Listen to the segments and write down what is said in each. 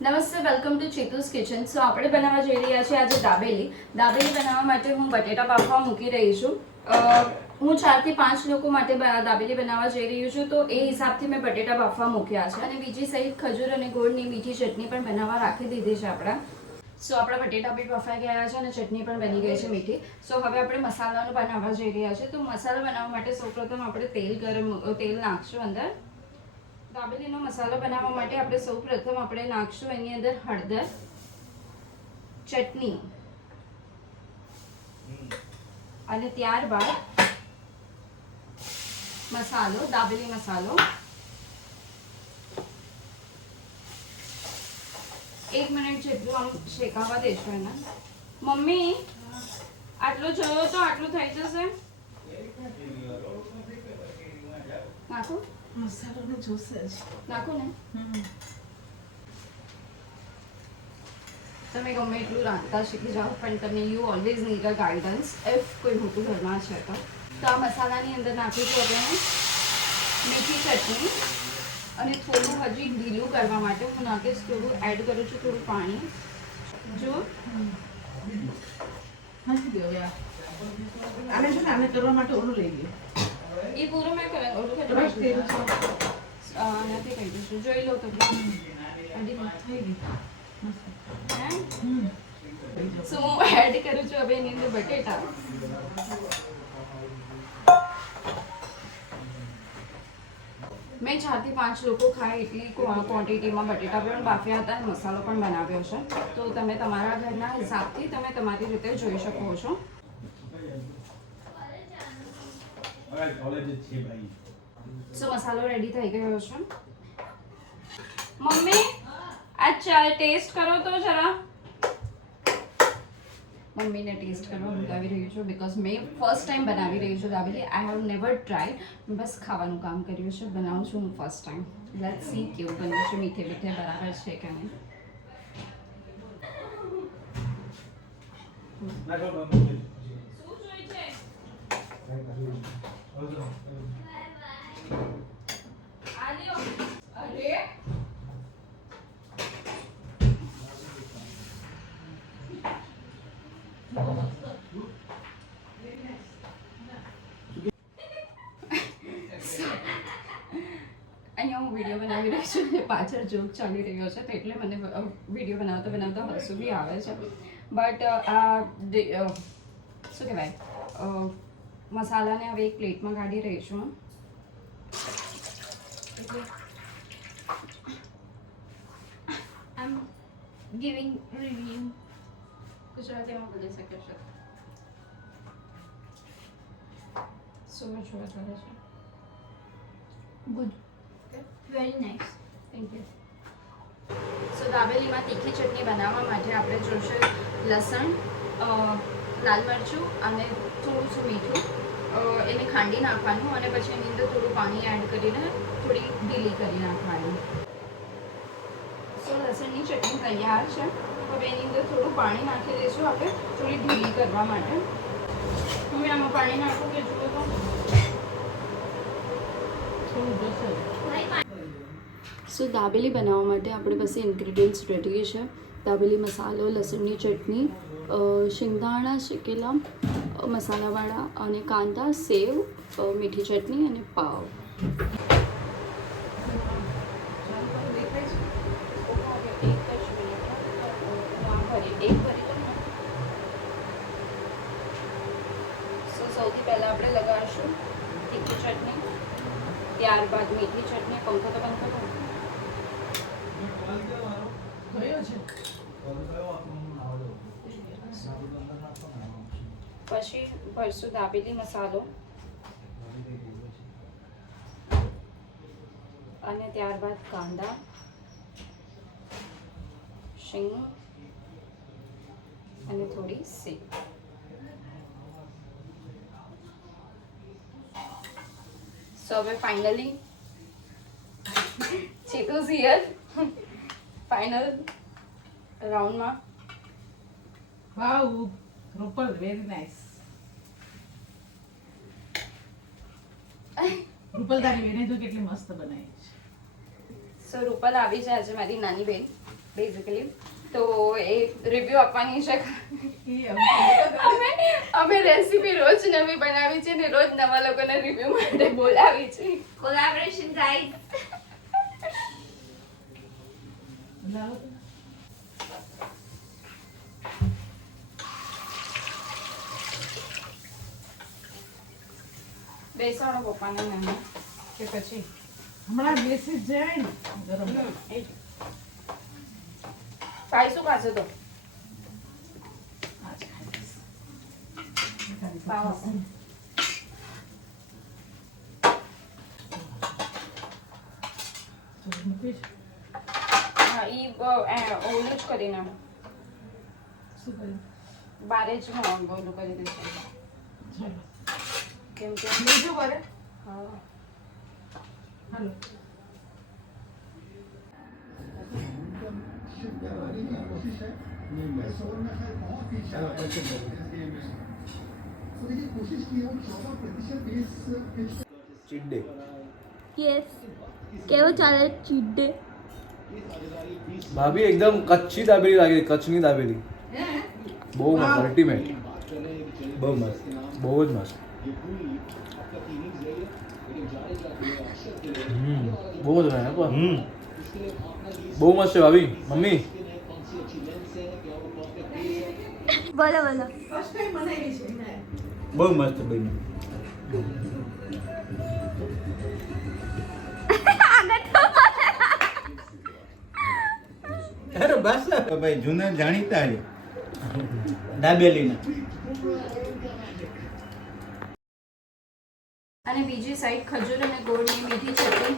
નમસ્તે welcome to Chetus kitchen so આપણે બનાવવા જઈ રહ્યા છીએ આજે દાબેલી. દાબેલી બનાવવા માટે હું બટેટા બાફવા મૂકી રહી છું. હું ચારથી પાંચ લોકો માટે દાબેલી બનાવવા જઈ રહી છું, તો એ હિસાબથી મેં બટેટા બાફવા મૂક્યા છે. અને બીજી સહિત ખજૂર અને ગોળની મીઠી ચટણી પણ બનાવવા રાખી દીધી છે આપણા. સો આપણા બટેટા બી બફાઈ ગયા છે અને ચટણી પણ બની ગઈ છે મીઠી. સો હવે આપણે મસાલાનું બનાવવા જઈ રહ્યા છીએ. તો મસાલો બનાવવા માટે સૌપ્રથમ આપણે તેલ ગરમ તેલ નાખશું અંદર. દાબેલીનો મસાલો બનાવવા માટે આપણે સૌ પ્રથમ આપણે નાખશું એની અંદર હળદર ચટણી. અને ત્યારબાદ મસાલો દાબેલી મસાલો. એક મિનિટ જેટલું આમ શેકાવા દેશો એને. મમ્મી આટલો જોયો તો આટલું થઈ જશે? નાખું. મસાલો જોશે જ નાખું ને તમે ગમે એટલું રાંધતા શીખી જાઓ પણ તમને you always need a guidance if કોઈ મોટું ઘરમાં છે તો તો આ મસાલાની અંદર નાખીશું આપણે મીઠી ચટણી અને થોડું હજી ઢીલું કરવા માટે હું નાખીશ થોડું એડ કરું છું થોડું પાણી જો હવે આને છે ને આને કરવા માટે ઓલું લઈ લ્યો એ પૂરું મેં કર- ઓલું કરી રસ તેલ દીધું. છે. અ, નથી કહી દઈશું જોઈ લો તો થઈ ગઈ જશે. સો હું એડ કરું છું? હવે એની અંદર બટેટા. મેં ચારથી પાંચ લોકો ખાય એટલી ક્વોન્ટિટીમાં બટેટા પણ બાફ્યા હતા મસાલો પણ બનાવ્યો છે. તો તમે તમારા ઘરના હિસાબથી તમે તમારી રીતે જોઈ શકો છો હવે કોલેજ જ છે ભાઈ સો મસાલો રેડી થઈ ગયો છે. મમ્મી આ ચાલ ટેસ્ટ કરો તો જરા. મમ્મીને ટેસ્ટ કરવા બોલાવી રહ્યું છું બીકોઝ મેં ફર્સ્ટ ટાઈમ બનાવી રહી છું dabeli. I have never try બસ ખાવાનું કામ કર્યું છે. બનાવું છું હું ફર્સ્ટ ટાઈમ લેટ સી કેવું બન્યું છે. મીઠે મીઠે બરાબર છે કે નહીં. અહીંયા હું વીડિયો બનાવી રહી છું અને પાછળ જોક ચાલી રહ્યો છે તો એટલે મને વીડિયો બનાવતા બનાવતા હસવું બી આવે છે. બટ આ શું કહેવાય? મસાલાને હવે એક પ્લેટમાં કાઢી રહી છું હું. Giving review review. ગુજરાતીમાં બોલી શકે છે. શું શું કરે છે? Good. Very nice thank you so દાબેલીમાં તીખી ચટણી બનાવવા માટે આપણે જોશે લસણ લાલ મરચું અને થોડું શું મીઠું એને ખાંડી નાખવાનું અને પછી એની અંદર થોડું પાણી એડ કરીને થોડી ઢીલી કરી નાખવાની. સો લસણની ચટણી તૈયાર છે. હવે એની અંદર થોડું પાણી નાખી દઈશું આપણે થોડી ઢીલી કરવા માટે. હું આમાં પાણી નાખું કે જુઓ તો? સો દાબેલી બનાવવા માટે આપણી પાસે ઇન્ગ્રીડિયન્ટ્સ રેડી છે. દાબેલી મસાલો લસણની ચટણી શિંગદાણા શેકેલા મસાલાવાળા અને કાંદા સેવ મીઠી ચટણી અને પાવ. સૌથી પહેલાં આપણે લગાવીશું તીખી ચટણી ત્યારબાદ મીઠી ચટણી પંખો તો પંખો છે? પછી ભરશું દાબેલી મસાલો. અને ત્યારબાદ કાંદા. શીંગ. અને થોડી સેવ. સો હવે ફાઇનલી ચીતુસ હિયર ફાઇનલ રાઉન્ડમાં? Wow Rupal very nice Rupal તારી બેને તો કેટલી મસ્ત બનાવી છે. સો રૂપલ આવી છે આજે મારી નાની બેન બેઝિકલી તો એ રિવ્યુ આપવાની છે. અમે અમે રેસીપી રોજ નવી બનાવી છે ને રોજ નવા લોકોને રિવ્યુ માટે બોલાવી છે. Collaboration, guys. લાવો તો. બેસાડો પપ્પાને ને કે પછી? હમણાં બેસી જાય ને. ગરમ. ભાઈ શું ખાશે તો. હા ઈ એ, ઓલું જ કરીને શું કર્યું? બારે જ હું ઓલું કરી દઈશું. કેમ કે બીજું કરે? હા. હાલો. ચીટ કેવો ચાલે ચીટ ભાભી એકદમ કચ્છી દાબેલી લાગી કચ્છની દાબેલી. બહુ મસ્ત અલ્ટિમેટ બહુ મસ્ત. બહુ જ મસ્ત. બહુ હમ. બહુ મસ્ત છે ભાભી. મમ્મી. બોલો બોલો. બહુ મસ્ત બની બસ. ભાઈ જૂના જાણીતા છે. દાબેલીના અને બીજી સાઈડ ખજૂર અને ગોળની મીઠી ચટણી.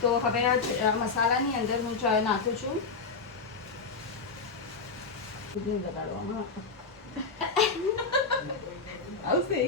તો હવે આ મસાલાની અંદર હું ચા નાખું છું. આવશે.